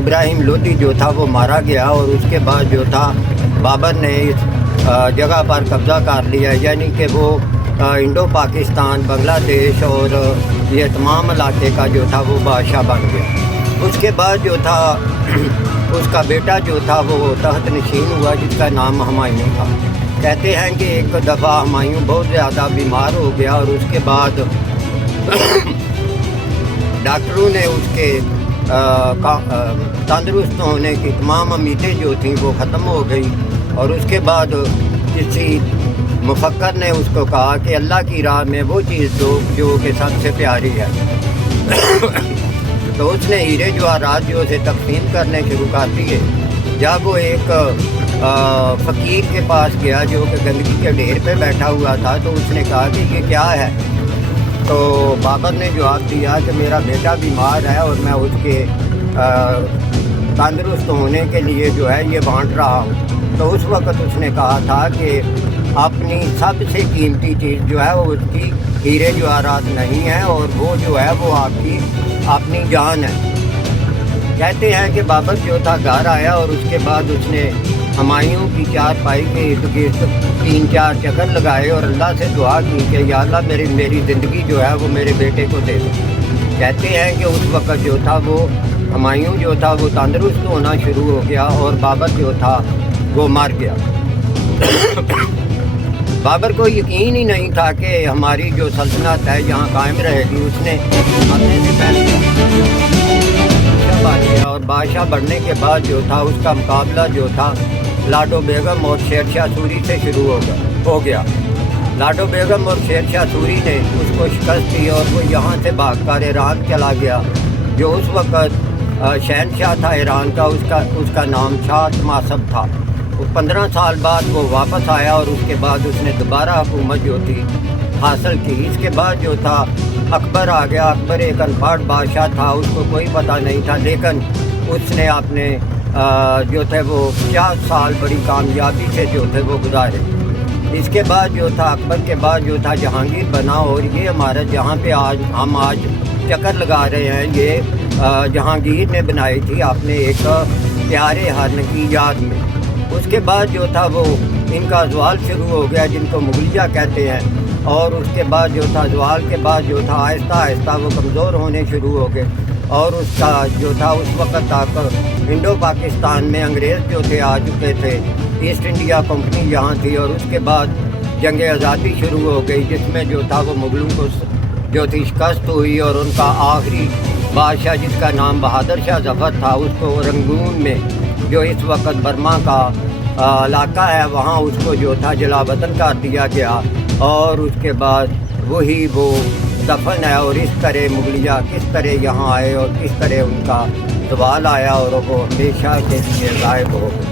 ابراہیم لودھی جو تھا وہ مارا گیا، اور اس کے بعد جو تھا بابر نے اس جگہ پر قبضہ کر لیا، یعنی کہ وہ انڈو پاکستان، بنگلہ دیش اور یہ تمام علاقے کا جو تھا وہ بادشاہ بن گیا۔ اس کے بعد جو تھا اس کا بیٹا جو تھا وہ تحت نشین ہوا، جس کا نام ہمایوں تھا۔ کہتے ہیں کہ ایک دفعہ ہمایوں بہت زیادہ بیمار ہو گیا، اور اس کے بعد ڈاکٹروں نے اس کے تندرست ہونے کی تمام امیدیں جو تھیں وہ ختم ہو گئی، اور اس کے بعد کسی مفکر نے اس کو کہا کہ اللہ کی راہ میں وہ چیز دو جو کہ سب سے پیاری ہے۔ تو اس نے ہیرے جواہرات جو اسے تقسیم کرنے شروع کر دیے۔ جب وہ ایک فقیر کے پاس گیا جو کہ گندگی کے ڈھیر پہ بیٹھا ہوا تھا، تو اس نے کہا کہ یہ کیا ہے؟ تو بابر نے جواب دیا کہ میرا بیٹا بیمار ہے اور میں اس کے تندرست ہونے کے لیے جو ہے یہ بانٹ رہا ہوں۔ تو اس وقت اس نے کہا تھا کہ اپنی سب سے قیمتی چیز جو ہے وہ اس کی ہیرے جواہرات نہیں ہے، اور وہ جو ہے وہ آپ کی اپنی جان ہے۔ کہتے ہیں کہ بابر جو تھا گھر آیا، اور اس کے بعد اس نے ہمایوں کی چارپائی کے ارد گرد 3-4 چکر لگائے اور اللہ سے دعا کی کہ یا اللہ میری زندگی جو ہے وہ میرے بیٹے کو دے دو۔ کہتے ہیں کہ اس وقت جو تھا وہ ہمایوں جو تھا وہ تندرست ہونا شروع ہو گیا، اور بابر جو تھا وہ مر گیا۔ بابر کو یقین ہی نہیں تھا کہ ہماری جو سلطنت ہے یہاں قائم رہے گی۔ اس نے مرنے سے پہلے بادشاہ بن گیا، اور بادشاہ بننے کے بعد جو تھا اس کا مقابلہ جو تھا لاڈو بیگم اور شیر شاہ سوری سے شروع ہو گیا۔ لاڈو بیگم اور شیر شاہ سوری نے اس کو شکست دی، اور وہ یہاں سے بھاگ کر ایران چلا گیا۔ جو اس وقت شہنشاہ تھا ایران کا، اس کا نام شاہ طماسب تھا۔ 15 سال بعد وہ واپس آیا، اور اس کے بعد اس نے دوبارہ حکومت جو تھی حاصل کی۔ اس کے بعد جو تھا اکبر آ گیا۔ اکبر ایک ان پڑھ بادشاہ تھا، اس کو کوئی پتہ نہیں تھا، لیکن اس نے اپنے جو تھے وہ 50 سال بڑی کامیابی سے جو تھے وہ گزارے۔ اس کے بعد جو تھا اکبر کے بعد جو تھا جہانگیر بنا، اور یہ عمارت جہاں پہ ہم آج چکر لگا رہے ہیں یہ جہانگیر نے بنائی تھی اپنے ایک پیارے ہرن کی یاد میں۔ اس کے بعد جو تھا وہ ان کا زوال شروع ہو گیا، جن کو مغلیہ کہتے ہیں، اور اس کے بعد جو تھا زوال کے بعد جو تھا آہستہ آہستہ وہ کمزور ہونے شروع ہو گئے، اور اس کا جو تھا اس وقت تک انڈو پاکستان میں انگریز جو تھے آ چکے تھے، ایسٹ انڈیا کمپنی یہاں تھی، اور اس کے بعد جنگ آزادی شروع ہو گئی، جس میں جو تھا وہ مغلوں کو جو تھی شکست ہوئی، اور ان کا آخری بادشاہ جس کا نام بہادر شاہ ظفر تھا، اس کو رنگون میں جو اس وقت برما کا علاقہ ہے وہاں اس کو جو تھا جلا وطن کر دیا گیا، اور اس کے بعد وہی وہ دفن ہے۔ اور اس طرح مغلیہ کس طرح یہاں آئے اور کس طرح ان کا زوال آیا، اور وہ ہمیشہ کے لیے غائب ہو گئے۔